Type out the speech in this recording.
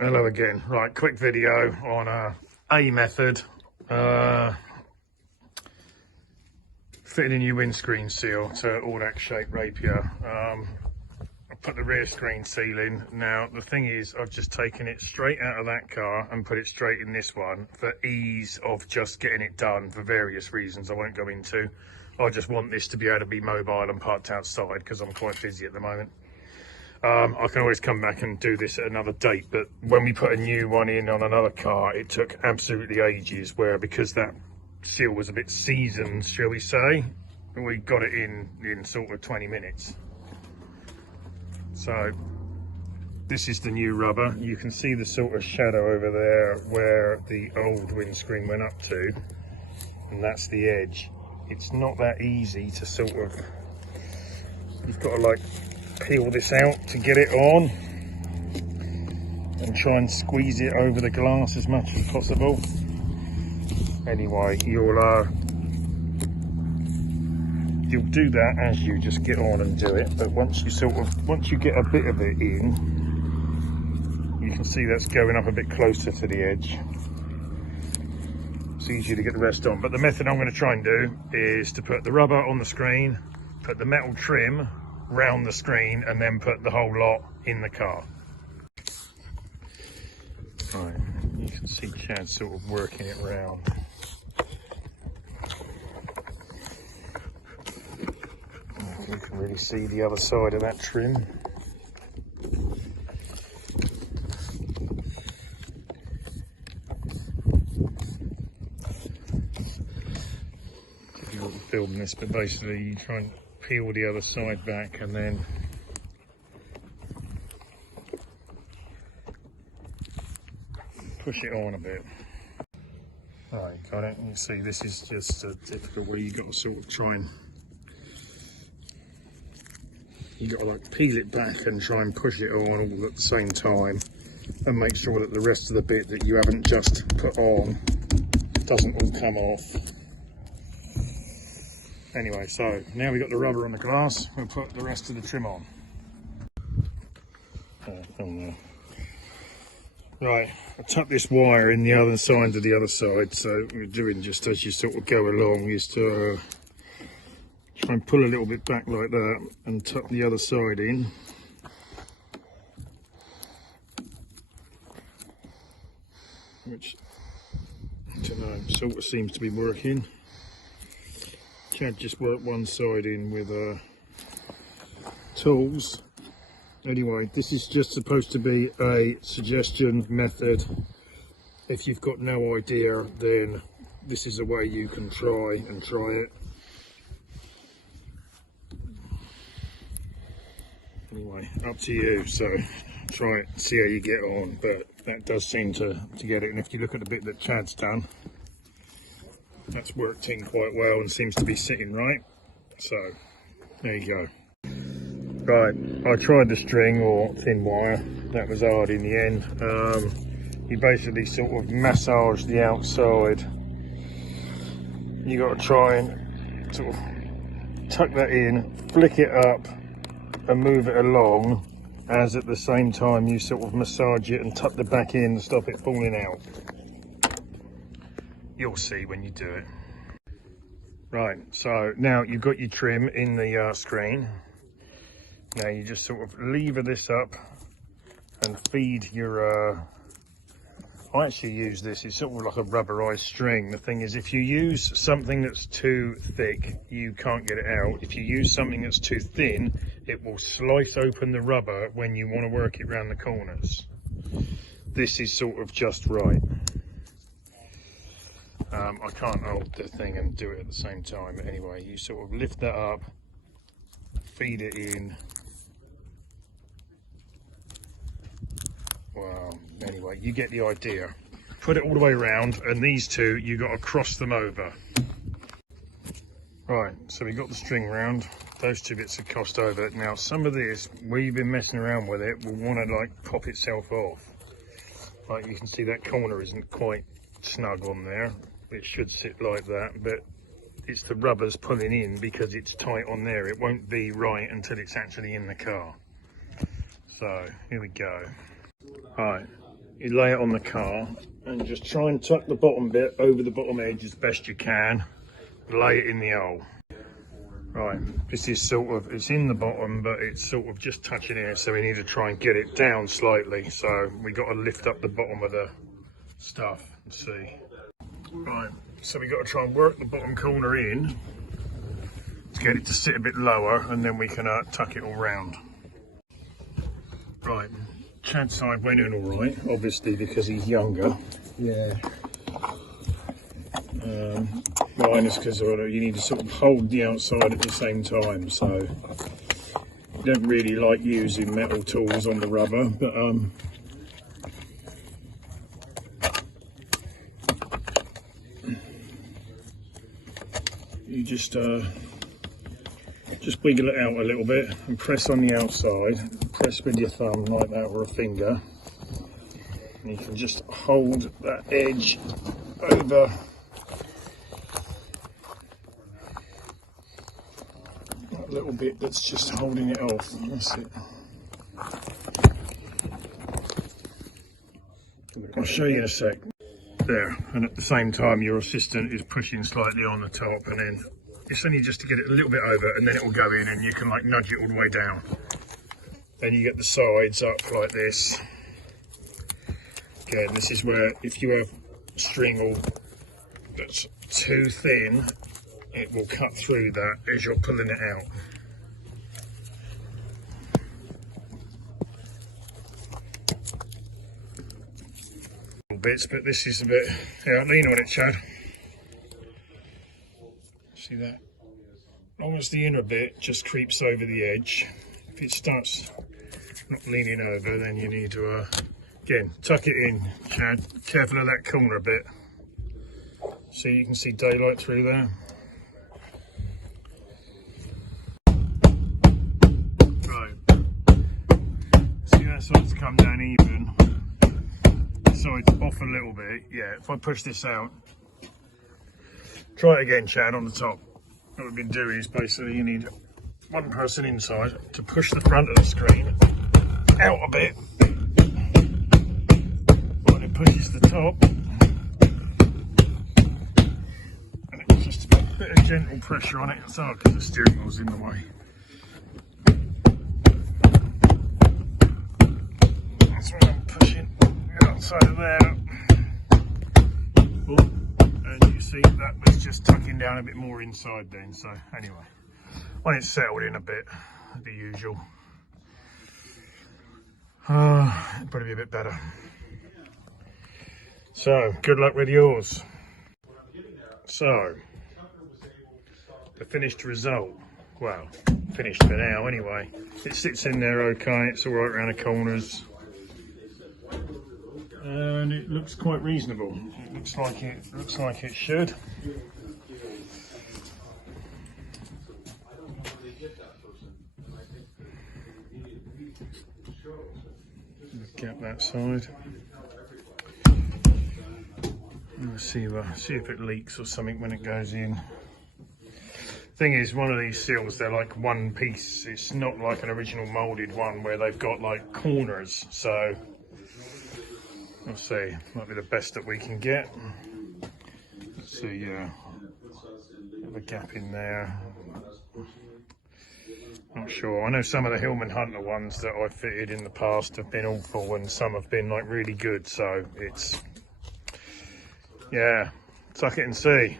Hello again. Right, quick video on a method. Fitting a new windscreen seal to Audax shape Rapier. I put the rear screen seal in. Now the thing is, I've just taken it straight out of that car and put it straight in this one for ease of just getting it done for various reasons I won't go into. I just want this to be able to be mobile and parked outside because I'm quite busy at the moment. I can always come back and do this at another date, but when we put a new one in on another car, it took absolutely ages, where because that seal was a bit seasoned, shall we say, we got it in sort of 20 minutes. So this is the new rubber. You can see the sort of shadow over there where the old windscreen went up to, and that's the edge. It's not that easy to sort of, you've got to like peel this out to get it on and try and squeeze it over the glass as much as possible. Anyway, you'll do that as you just get on and do it, but once you get a bit of it in, you can see that's going up a bit closer to the edge. It's easier to get the rest on, but the method I'm going to try and do is to put the rubber on the screen, put the metal trim round the screen, and then put the whole lot in the car. Right, you can see Chad sort of working it round. You can really see the other side of that trim. Difficult to film this, but basically you try and peel the other side back and then push it on a bit. Right, got it. You see, this is just a typical where you got to sort of try and, you got to like peel it back and try and push it on all at the same time, and make sure that the rest of the bit that you haven't just put on doesn't all come off. Anyway, so now we've got the rubber on the glass, we'll put the rest of the trim on. Right, I tuck this wire in the other side to the other side, so what we're doing just as you sort of go along is to try and pull a little bit back like that and tuck the other side in. Which, I don't know, sort of seems to be working. Chad just worked one side in with tools. Anyway, this is just supposed to be a suggestion method. If you've got no idea, then this is a way you can try it. Anyway, up to you, so try it, see how you get on, but that does seem to get it. And if you look at the bit that Chad's done, that's worked in quite well and seems to be sitting right. So there you go. Right, I tried the string or thin wire. That was hard in the end. You basically sort of massage the outside. You got to try and sort of tuck that in, flick it up and move it along, as at the same time you sort of massage it and tuck the back in to stop it falling out. You'll see when you do it. Right, so now you've got your trim in the screen. Now you just sort of lever this up and feed your, I actually use this, it's sort of like a rubberized string. The thing is, if you use something that's too thick, you can't get it out. If you use something that's too thin, it will slice open the rubber when you want to work it around the corners. This is sort of just right. I can't hold the thing and do it at the same time, but anyway, you sort of lift that up, feed it in. Well, anyway, you get the idea. Put it all the way around, and these two, you got to cross them over. Right, so we got the string round. Those two bits are crossed over. Now, some of this, where you've been messing around with it, will want to like pop itself off. Like you can see, that corner isn't quite snug on there. It should sit like that, but it's the rubber's pulling in because it's tight on there. It won't be right until it's actually in the car. So here we go. Right, you lay it on the car and just try and tuck the bottom bit over the bottom edge as best you can. Lay it in the hole. Right, this is sort of, it's in the bottom, but it's sort of just touching here, so we need to try and get it down slightly. So we got to lift up the bottom of the stuff and see. Right, so we got to try and work the bottom corner in to get it to sit a bit lower, and then we can tuck it all round. Right, Chad's side went in all right, obviously because he's younger. Yeah. Mine is because you need to sort of hold the outside at the same time, so I don't really like using metal tools on the rubber, but you just wiggle it out a little bit and press on the outside, press with your thumb like that or a finger, and you can just hold that edge over that little bit that's just holding it off. That's it. I'll show you in a sec. There, and at the same time your assistant is pushing slightly on the top, and then it's only just to get it a little bit over, and then it will go in and you can like nudge it all the way down. Then you get the sides up like this. Again, this is where if you have string or that's too thin, it will cut through that as you're pulling it out. Bits, but this is a bit, yeah, lean on it, Chad. See that? As long as the inner bit just creeps over the edge, if it starts not leaning over, then you need to, again, tuck it in, Chad. Careful of that corner a bit. See, you can see daylight through there. Right. See that side's come down even. So it's off a little bit. Yeah, if I push this out, try it again, Chad, on the top. What we've been doing is basically you need one person inside to push the front of the screen out a bit. Right, it pushes the top. And it's just a bit of gentle pressure on it. It's hard because the steering wheel's in the way. That's what I'm pushing. Outside of there, and you see that was just tucking down a bit more inside then. So anyway, when it's settled in a bit, the usual, it'll probably be a bit better. So good luck with yours. So the finished result, well, finished for now anyway. It sits in there okay. It's all right around the corners. And it looks quite reasonable. It looks like it should. Look at that side. Let's see if it leaks or something when it goes in. Thing is, one of these seals, they're like one piece. It's not like an original molded one where they've got like corners. So we'll see, might be the best that we can get. Let's see, yeah, have a gap in there. Not sure. I know some of the Hillman Hunter ones that I've fitted in the past have been awful, and some have been like really good. So it's, yeah, suck it and see.